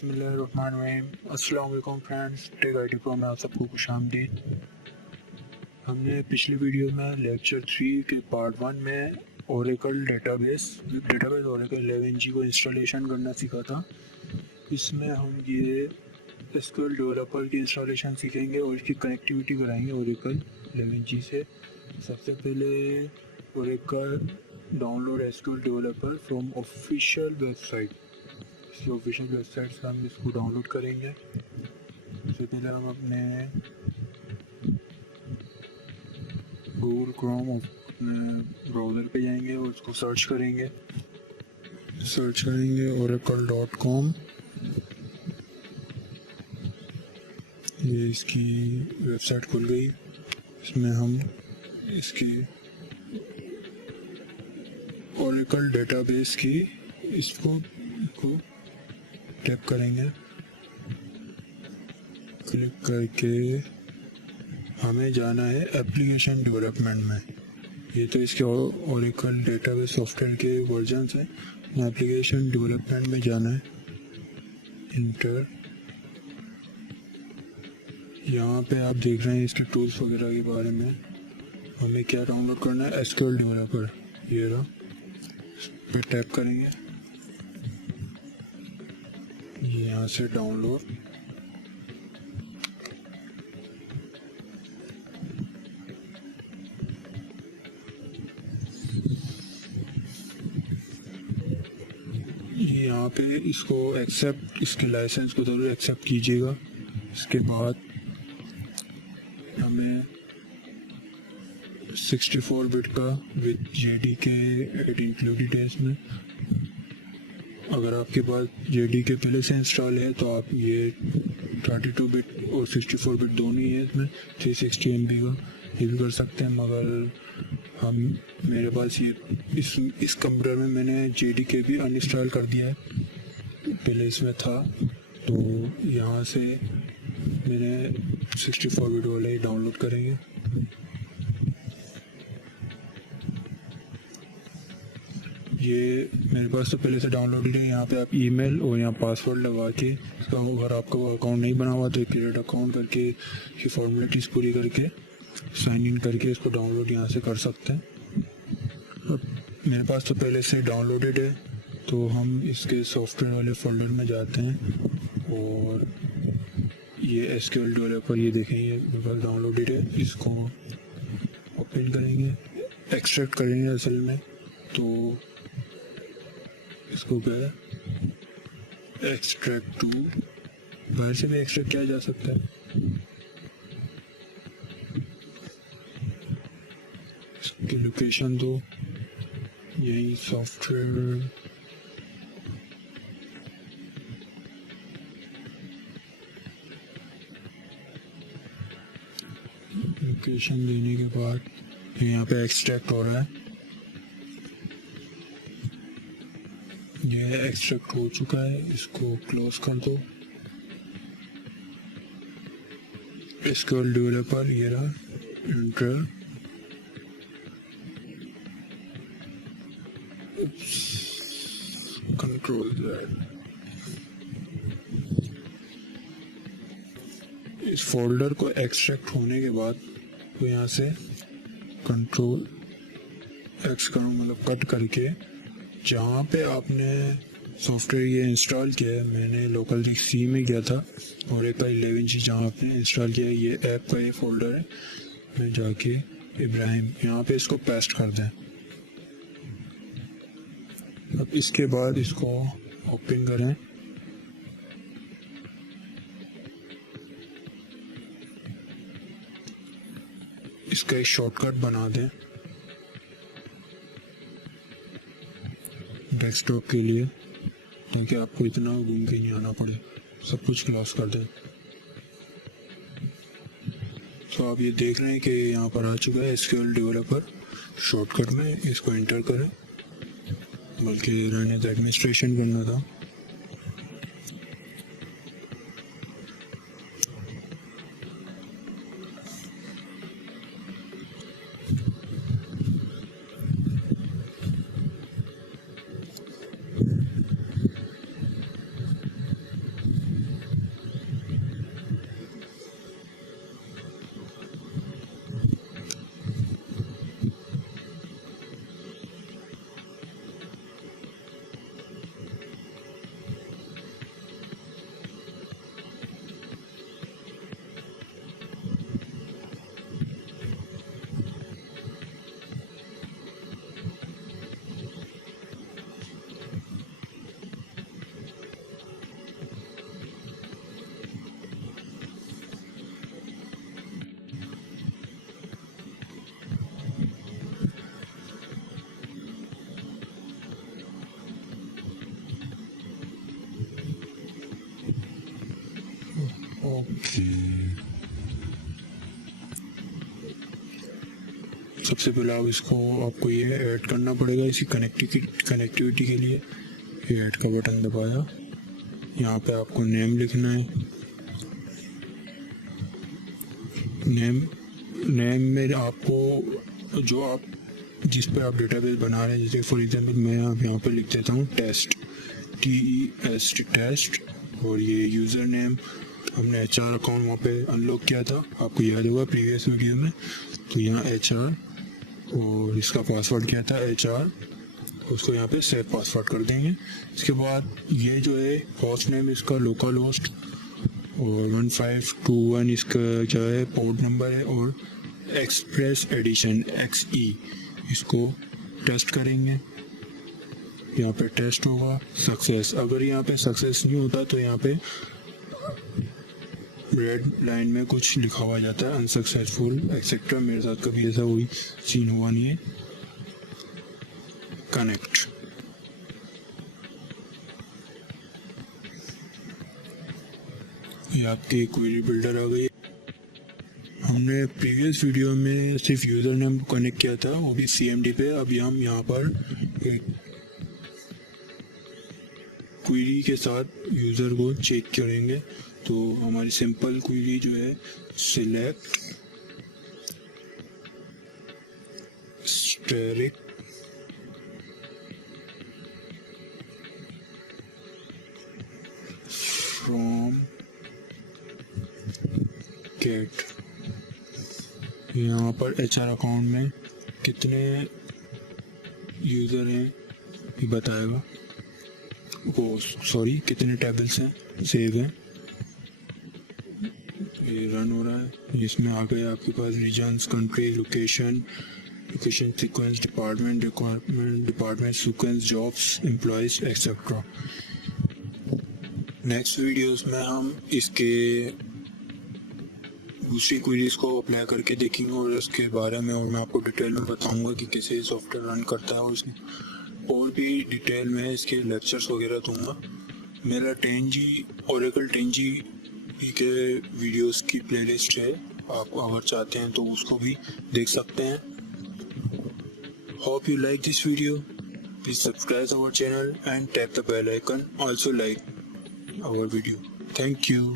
बिस्मिल्लाहिर्रहमानिर्रहीम। अस्सलाम वालेकुम फ्रेंड्स, टेक आईटी प्रो में आप सबको खुशामदीद। हमने पिछली वीडियो में लेक्चर 3 के पार्ट 1 में ओरेकल डेटाबेस ओरेकल 11G को इंस्टॉलेशन करना सीखा था। इसमें हम ये एसक्यूएल डेवलपर की इंस्टॉलेशन सीखेंगे और इसकी कनेक्टिविटी कराएंगे ओरेकल 11G से। सबसे पहले Oracle download SQL developer from official website, इसकी ऑफिशियल वेबसाइट से हम इसको डाउनलोड करेंगे। सबसे पहले हम अपने गूगल क्रोम अपने ब्राउज़र पे जाएंगे और उसको सर्च करेंगे oracle.com। ये इसकी वेबसाइट खुल गई। इसमें हम इसकी ओरेकल डेटाबेस की इसको टैप करेंगे। क्लिक करके हमें जाना है एप्लीकेशन डेवलपमेंट में। ये तो इसके ओरेकल डेटाबेस सॉफ्टवेयर के वर्जन्स हैं। एप्लीकेशन डेवलपमेंट में जाना है, इंटर। यहाँ पे आप देख रहे हैं इसके टूल्स वगैरह के बारे में। हमें क्या डाउनलोड करना है, एसक्यूएल डेवलपर। ये रहा, इस पर टैप करेंगे। ये यहाँ से डाउनलोड, यहाँ पे इसको एक्सेप्ट, इसके लाइसेंस को ज़रूर एक्सेप्ट कीजिएगा। इसके बाद हमें 64 बिट का विद JDK एड इंक्लूडेड है इसमें। अगर आपके पास JDK पहले से इंस्टॉल है तो आप ये 32 बिट और 64 बिट दोनों ही है इसमें। 360 MB का ये भी कर सकते हैं, मगर मेरे पास ये इस कंप्यूटर में मैंने JDK भी अनइंस्टॉल कर दिया है, पहले इसमें था। तो यहाँ से मैंने 64 बिट वाला ही डाउनलोड करेंगे। ये मेरे पास तो पहले से डाउनलोडेड है। यहाँ पे आप ईमेल और यहाँ पासवर्ड लगा के, अगर आपका अकाउंट नहीं बना हुआ तो क्रिएट अकाउंट करके ये फॉर्मेलिटीज़ पूरी करके साइन इन करके इसको डाउनलोड यहाँ से कर सकते हैं। अब मेरे पास तो पहले से डाउनलोडेड है, तो हम इसके सॉफ्टवेयर वाले फोल्डर में जाते हैं और ये एसक्यूएल डेवलपर, ये देखेंगे मेरे पास डाउनलोडेड है। इसको ओपन करेंगे, एक्सट्रैक्ट करेंगे असल में। तो इसको क्या एक्सट्रैक्ट टू, बाहर से भी एक्सट्रैक्ट किया जा सकता है। इसकी लोकेशन दो, यही सॉफ्टवेयर लोकेशन देने के बाद यहाँ पे एक्सट्रैक्ट हो रहा है। ये एक्सट्रैक्ट हो चुका है, इसको क्लोज कर दो। एसक्यूएल डेवलपर ये रहा, इंटर। Control Z। इस फोल्डर को एक्सट्रैक्ट होने के बाद तो यहाँ से कंट्रोल X करो, मतलब कट करके जहाँ पे आपने सॉफ्टवेयर ये इंस्टॉल किया है, मैंने लोकल C में किया था और एक 11G जहाँ आपने इंस्टॉल किया है, ये ऐप का ये फोल्डर है। मैं जाके इब्राहिम यहाँ पे इसको पेस्ट कर दें। अब इसके बाद इसको ओपन करें। इसका एक शॉर्टकट बना दें डेस्कटॉप के लिए, ताकि आपको इतना घूम के नहीं आना पड़े। सब कुछ क्लोज कर दें। तो आप ये देख रहे हैं कि यहाँ पर आ चुका है एसक्यूएल डेवलपर। शॉर्टकट में इसको एंटर करें, बल्कि रहने तो एडमिनिस्ट्रेशन करना था। सबसे पहले आपको ये ऐड करना पड़ेगा इसी कनेक्टिविटी के लिए। ये ऐड का बटन दबाया, यहाँ पे आपको नेम लिखना है। नेम में आपको जिस पे आप डेटाबेस बना रहे हैं, जैसे फॉर एग्जांपल मैं यहाँ पे लिख देता हूँ टेस्ट, TEST टेस्ट। और ये यूज़र नेम हमने HR अकाउंट वहाँ पे अनलॉक किया था, आपको याद होगा प्रीवियस वीडियो में। तो यहाँ HR और इसका पासवर्ड क्या था HR, उसको यहाँ पे सेव पासवर्ड कर देंगे। इसके बाद ये जो है होस्ट नेम इसका लोकल होस्ट और 1521 इसका क्या है पोर्ट नंबर है, और एक्सप्रेस एडिशन XE इसको टेस्ट करेंगे। यहाँ पे टेस्ट होगा सक्सेस। अगर यहाँ पे सक्सेस नहीं होता तो यहाँ पे रेड लाइन में कुछ लिखा हुआ जाता है अनसक्सेसफुल एक्सेट्रा। मेरे साथ कभी ऐसा कोई सीन हुआ नहीं है। कनेक्ट, ये आपकी क्वेरी बिल्डर आ गई। हमने प्रीवियस वीडियो में सिर्फ यूज़र नेम को कनेक्ट किया था, वो भी CMD पे। अभी हम यहाँ पर एक क्वेरी के साथ यूज़र को चेक करेंगे। तो हमारी सिंपल क्वेरी जो है सिलेक्ट स्टेरिक फ्रॉम गेट। यहाँ पर HR अकाउंट में कितने यूज़र हैं ये बताएगा, कितने टेबल्स हैं सेव हैं। ये रन हो रहा है। इसमें आ गया आपके पास regions, country, location sequence, department, requirement, department sequence, jobs, employees etcetera. Next videos में हम इसके दूसरी क्वेरीज को अप्लाई करके देखेंगे और उसके बारे में और मैं आपको डिटेल में बताऊंगा कि कैसे सॉफ्टवेयर रन करता है, और इसमें और भी डिटेल में इसके लेक्चर्स वगैरह दूंगा। मेरा 10G ओरेकल 10G के वीडियोस की प्लेलिस्ट है, आप अगर चाहते हैं तो उसको भी देख सकते हैं। Hope you like this video, please subscribe our channel and tap the bell icon, also like our video. Thank you.